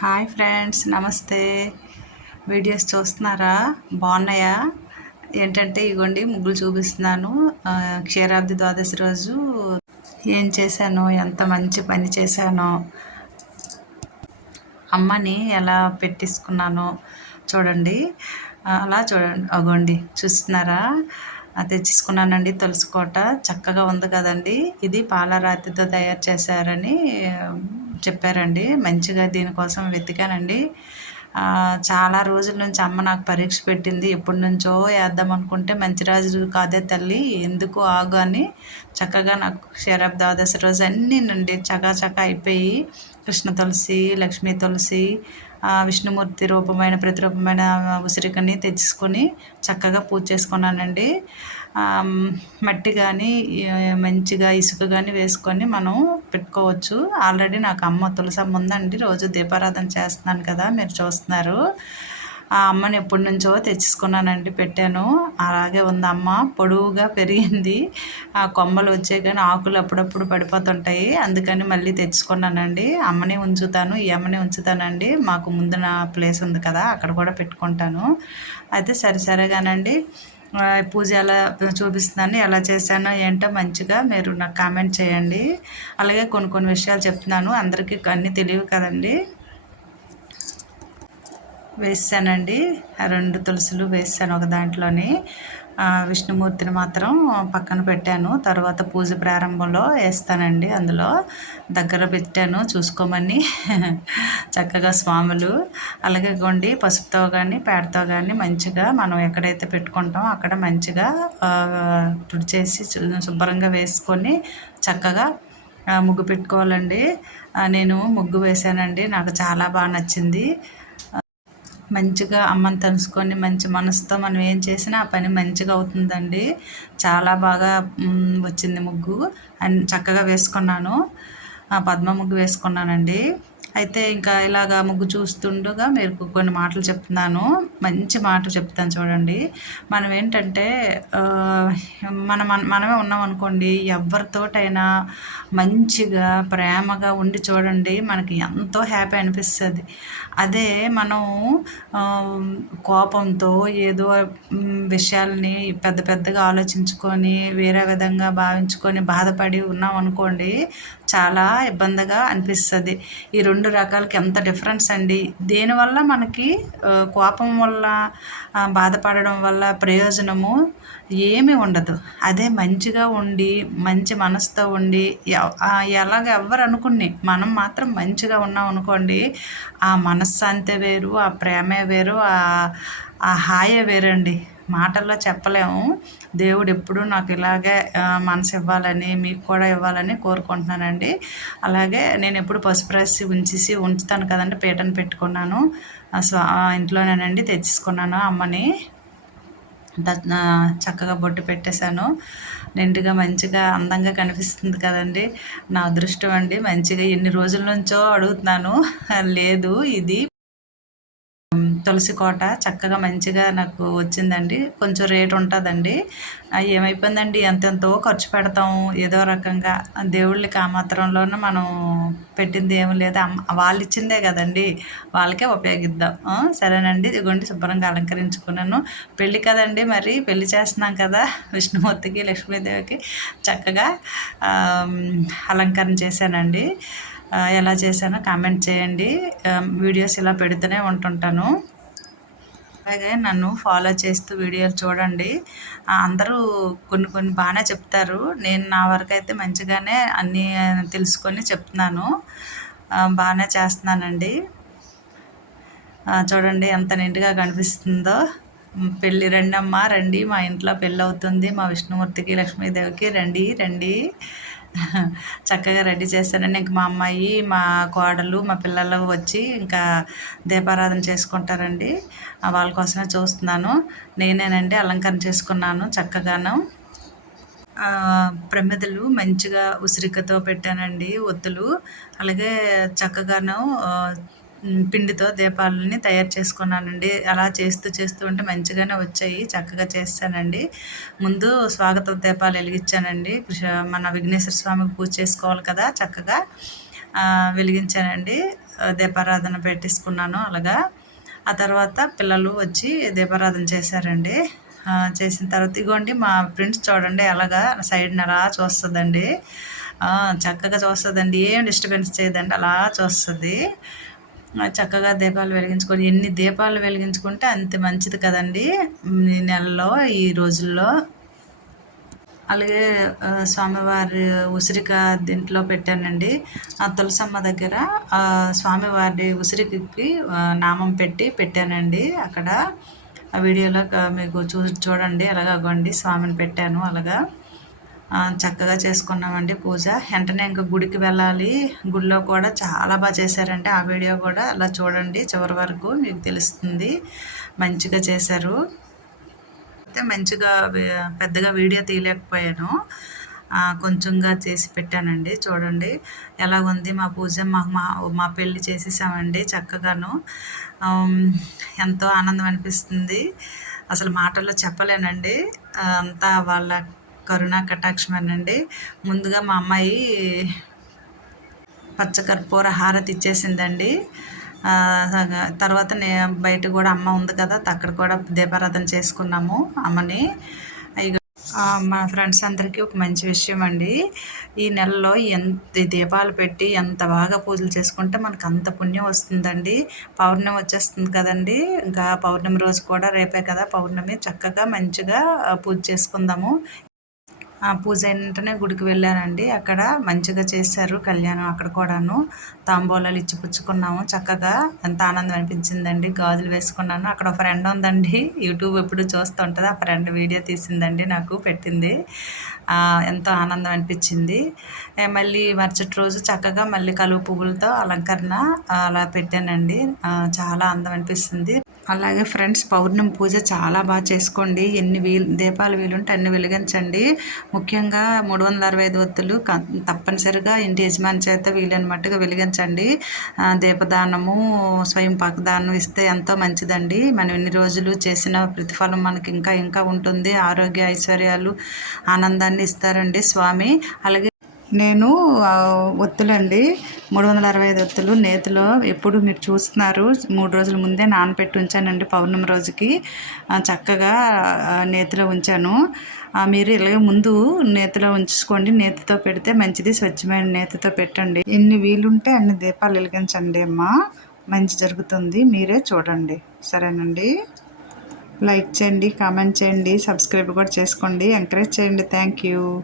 Hi friends నమస్తే. Videos చూస్తున్నారా? బాగున్నాయా? ఏంటంటే ఇగోండి ముగ్గులు చూపిస్తున్నాను. క్షీరాబ్ది ద్వాదశి రోజు ఏం చేశానో? ఎంత మంచి పని చేశానో? అమ్మని ఎలా పెట్టించుకున్నాను చూడండి. అలా చూడండి అగోండి చూస్తున్నారా? తెచ్చుకున్నానండి తెచ్చేసుకున్నానండి తులసికోట చక్కగా ఉంది కదండి. ఇది పాలరాతితో తయారు చేశారని చెప్పారండి. మంచిగా దీనికోసం వెతికానండి. చాలా రోజుల నుంచి అమ్మ నాకు పరీక్ష పెట్టింది. ఎప్పటి నుంచో వేద్దాం అనుకుంటే మంచి రోజు కాదే తల్లి ఎందుకు ఆగు అని చక్కగా నాకు శరబ్ ద్వాదశి రోజు అన్నీ నుండి చకా చకా అయిపోయి కృష్ణ తులసి లక్ష్మీ తులసి విష్ణుమూర్తి రూపమైన ప్రతిరూపమైన ఉసిరికని తెచ్చుకొని చక్కగా పూజ చేసుకున్నానండి. మట్టి కానీ మంచిగా ఇసుక కానీ వేసుకొని మనం పెట్టుకోవచ్చు. ఆల్రెడీ నాకు అమ్మ తులసమ్మ ఉందండి. రోజు దీపారాధన చేస్తున్నాను కదా మీరు చూస్తున్నారు. ఆ అమ్మని ఎప్పటి నుంచో తెచ్చుకున్నానండి పెట్టాను. అలాగే ఉంది అమ్మ పొడవుగా పెరిగింది. ఆ కొమ్మలు వచ్చే కానీ ఆకులు అప్పుడప్పుడు పడిపోతుంటాయి. అందుకని మళ్ళీ తెచ్చుకున్నానండి. అమ్మని ఉంచుతాను ఈ అమ్మని ఉంచుతానండి. మాకు ముందు నా ప్లేస్ ఉంది కదా అక్కడ కూడా పెట్టుకుంటాను. అయితే సరే సరేగానండి. పూజ ఎలా చూపిస్తున్నాను ఎలా చేశానో ఏంటో మంచిగా మీరు నాకు కామెంట్ చేయండి. అలాగే కొన్ని కొన్ని విషయాలు చెప్తున్నాను. అందరికీ అన్నీ తెలియవు కదండి. వేసానండి. ఆ రెండు తులసులు వేసాను ఒక దాంట్లోని. విష్ణుమూర్తిని మాత్రం పక్కన పెట్టాను. తర్వాత పూజ ప్రారంభంలో వేస్తానండి అందులో. దగ్గర పెట్టాను చూసుకోమని. చక్కగా స్వాములు. అలాగే గొండి పసుపుతో కానీ పేడతో కానీ మంచిగా మనం ఎక్కడైతే పెట్టుకుంటామో అక్కడ మంచిగా తుడిచేసి శుభ్రంగా వేసుకొని చక్కగా ముగ్గు పెట్టుకోవాలండి. నేను ముగ్గు వేశానండి నాకు చాలా బాగా నచ్చింది. మంచిగా అమ్మని తలుసుకొని మంచి మనసుతో మనం ఏం చేసినా ఆ పని మంచిగా అవుతుందండి. చాలా బాగా వచ్చింది ముగ్గు. అండ్ చక్కగా వేసుకున్నాను. ఆ పద్మ ముగ్గు వేసుకున్నానండి. అయితే ఇంకా ఇలాగా ముగ్గు చూస్తుండగా మీరు కొన్ని మాటలు చెప్తున్నాను. మంచి మాట చెప్తాను చూడండి. మనం ఏంటంటే ఆ, మన మనమే ఉన్నాం అనుకోండి ఎవరితోటైనా మంచిగా ప్రేమగా ఉండి చూడండి మనకి ఎంతో హ్యాపీ అనిపిస్తుంది. అదే మనం కోపంతో ఏదో విషయాల్ని పెద్ద పెద్దగా ఆలోచించుకొని వేరే విధంగా భావించుకొని బాధపడి ఉన్నాం అనుకోండి చాలా ఇబ్బందిగా అనిపిస్తుంది. ఈ రెండు రకాలకి ఎంత డిఫరెన్స్ అండి? దేనివల్ల మనకి కోపం వల్ల బాధపడడం వల్ల ప్రయోజనము ఏమీ ఉండదు. అదే మంచిగా ఉండి మంచి మనసుతో ఉండి ఎలాగ ఎవ్వరు అనుకుని మనం మాత్రం మంచిగా ఉన్నాం అనుకోండి ఆ మనశ్శాంతి వేరు ఆ ప్రేమే వేరు ఆ ఆ హాయే వేరండి. మాటల్లో చెప్పలేము. దేవుడు ఎప్పుడూ నాకు ఇలాగే మనసు ఇవ్వాలని మీకు కూడా ఇవ్వాలని కోరుకుంటున్నానండి. అలాగే నేను ఎప్పుడు పసుపు రాసి ఉంచేసి ఉంచుతాను కదండి పీటను పెట్టుకున్నాను. స్వా ఇంట్లోనేనండి తెచ్చేసుకున్నాను అమ్మని. చక్కగా బొట్టు పెట్టేశాను. నిండుగా మంచిగా అందంగా కనిపిస్తుంది కదండి. నా అదృష్టం అండి మంచిగా ఎన్ని రోజుల నుంచో అడుగుతున్నాను. లేదు ఇది తులసి కోట చక్కగా మంచిగా నాకు వచ్చిందండి. కొంచెం రేట్ ఉంటుందండి. ఏమైపోయిందండి? ఎంతెంతో ఖర్చు పెడతాం? ఏదో రకంగా దేవుళ్ళకి ఆ మాత్రంలోనే మనం పెట్టింది ఏమి లేదు. వాళ్ళు ఇచ్చిందే కదండి. వాళ్ళకే ఉపయోగిద్దాం. సరేనండి. ఇదిగోండి శుభ్రంగా అలంకరించుకున్నాను. పెళ్ళి కదండి మరి? పెళ్ళి చేస్తున్నాం కదా విష్ణుమూర్తికి లక్ష్మీదేవికి. చక్కగా అలంకరణ చేశానండి. ఎలా చేశానో కామెంట్ చేయండి. వీడియోస్ ఇలా పెడుతూనే ఉంటుంటాను. అలాగే నన్ను ఫాలో చేస్తూ వీడియోలు చూడండి. అందరూ కొన్ని కొన్ని బాగానే చెప్తారు. నేను నా వరకు అయితే మంచిగానే అన్నీ తెలుసుకొని చెప్తున్నాను. బాగానే చేస్తున్నానండి. చూడండి ఎంత నిండుగా కనిపిస్తుందో. పెళ్ళి రండమ్మా రండి మా ఇంట్లో పెళ్ళి అవుతుంది. మా విష్ణుమూర్తికి లక్ష్మీదేవికి రండి రండి. చక్కగా రెడీ చేస్తానండి ఇంక మా అమ్మాయి మా కోడలు మా పిల్లలు వచ్చి ఇంకా దీపారాధన చేసుకుంటారండి. వాళ్ళ కోసమే చూస్తున్నాను. నేనేనండి అలంకరణ చేసుకున్నాను చక్కగాను. ప్రమిదలు మంచిగా ఉసిరికతో పెట్టానండి ఒత్తులు. అలాగే చక్కగాను పిండితో దీపాలని తయారు చేసుకున్నానండి. అలా చేస్తూ చేస్తూ ఉంటే మంచిగానే వచ్చాయి. చక్కగా చేస్తానండి. ముందు స్వాగత దీపాలు వెలిగించానండి. మన విఘ్నేశ్వర స్వామికి పూజ చేసుకోవాలి కదా చక్కగా వెలిగించానండి. దీపారాధన పెట్టేసుకున్నాను అలాగా. ఆ తర్వాత పిల్లలు వచ్చి దీపారాధన చేశారండి. చేసిన తర్వాత ఇగోండి మా ఫ్రెండ్స్ చూడండి అలాగా సైడ్ని అలా చూస్తుందండి. చక్కగా చూస్తుందండి. ఏం డిస్టర్బెన్స్ చేయదండి. అలా చూస్తుంది. చక్కగా దీపాలు వెలిగించుకొని ఎన్ని దీపాలు వెలిగించుకుంటే అంత మంచిది కదండి. ఈ నెలలో ఈ రోజుల్లో. అలాగే స్వామివారి ఉసిరిక దీంట్లో పెట్టానండి. ఆ తులసమ్మ దగ్గర స్వామివారి ఉసిరికి నామం పెట్టి పెట్టానండి అక్కడ. ఆ వీడియోలో మీకు చూ చూడండి. అలాగ అగోండి స్వామిని పెట్టాను అలాగా. చక్కగా చేసుకున్నామండి పూజ. వెంటనే ఇంకా గుడికి వెళ్ళాలి. గుడిలో కూడా చాలా బాగా చేశారండి. ఆ వీడియో కూడా అలా చూడండి చివరి వరకు మీకు తెలుస్తుంది. మంచిగా చేశారు. అయితే మంచిగా పెద్దగా వీడియో తీయలేకపోయాను. కొంచెంగా చేసి పెట్టానండి. చూడండి ఎలా ఉంది మా పూజ. మా మా మా పెళ్ళి చేసేసామండి చక్కగాను. ఎంతో ఆనందం అనిపిస్తుంది. అసలు మాటల్లో చెప్పలేనండి. అంతా వాళ్ళ కరుణా కటాక్షమేనండి ముందుగా మా అమ్మాయి పచ్చకర్పూర హారతి ఇచ్చేసిందండి. తర్వాత నే బయట కూడా అమ్మ ఉంది కదా అక్కడ కూడా దీపారాధన చేసుకున్నాము అమ్మని. మా ఫ్రెండ్స్ అందరికీ ఒక మంచి విషయం అండి. ఈ నెలలో ఎంత దీపాలు పెట్టి ఎంత బాగా పూజలు చేసుకుంటే మనకు అంత పుణ్యం వస్తుందండి. పౌర్ణమి వచ్చేస్తుంది కదండి. ఇంకా పౌర్ణమి రోజు కూడా రేపే కదా పౌర్ణమి చక్కగా మంచిగా పూజ చేసుకుందాము. పూజ అయిన వెంటనే గుడికి వెళ్ళానండి. అక్కడ మంచిగా చేశారు కళ్యాణం అక్కడ కూడాను. తాంబూలాలు ఇచ్చి పుచ్చుకున్నాము. చక్కగా ఎంత ఆనందం అనిపించిందండి. గాజులు వేసుకున్నాను. అక్కడ ఒక ఫ్రెండ్ ఉందండి. యూట్యూబ్ ఎప్పుడు చూస్తూ ఉంటుంది ఆ ఫ్రెండ్ వీడియో తీసిందండి నాకు పెట్టింది. ఎంతో ఆనందం అనిపించింది. మళ్ళీ మరుసటి రోజు చక్కగా మళ్ళీ కలువ పువ్వులతో అలంకరణ అలా పెట్టానండి. చాలా అందం అనిపిస్తుంది. అలాగే ఫ్రెండ్స్ పౌర్ణమి పూజ చాలా బాగా చేసుకోండి. ఎన్ని వీలు దీపాలు వీలుంటే అన్ని వెలిగించండి. ముఖ్యంగా మూడు వందల అరవై ఐదు వత్తులు క- తప్పనిసరిగా ఇంటి యజమాని చేత వీలైన మట్టుగా వెలిగించండి దీపదానము స్వయం పాకదానం ఇస్తే ఎంతో మంచిదండి. మనం ఎన్ని రోజులు చేసిన ప్రతిఫలం మనకి ఇంకా ఇంకా ఉంటుంది. ఆరోగ్య ఐశ్వర్యాలు ఆనందాన్ని ఇస్తారండి స్వామి. అలాగే నేను ఒత్తులండి. మూడు వందల అరవై ఐదు ఒత్తులు. నేతిలో ఎప్పుడు మీరు చూస్తున్నారు మూడు రోజుల ముందే నానబెట్టి ఉంచానండి పౌర్ణమి రోజుకి. చక్కగా నేతిలో ఉంచాను. మీరు ఇలాగే ముందు నేతిలో ఉంచుకోండి. నేతితో పెడితే మంచిది. స్వచ్ఛమైన నేతితో పెట్టండి. ఎన్ని వీలుంటే అన్ని దీపాలు వెలిగించండి అమ్మా. మంచి జరుగుతుంది. మీరే చూడండి. సరేనండి? లైక్ చేయండి కామెంట్ చేయండి సబ్స్క్రైబ్ కూడా చేసుకోండి. ఎంకరేజ్ చేయండి. Thank you.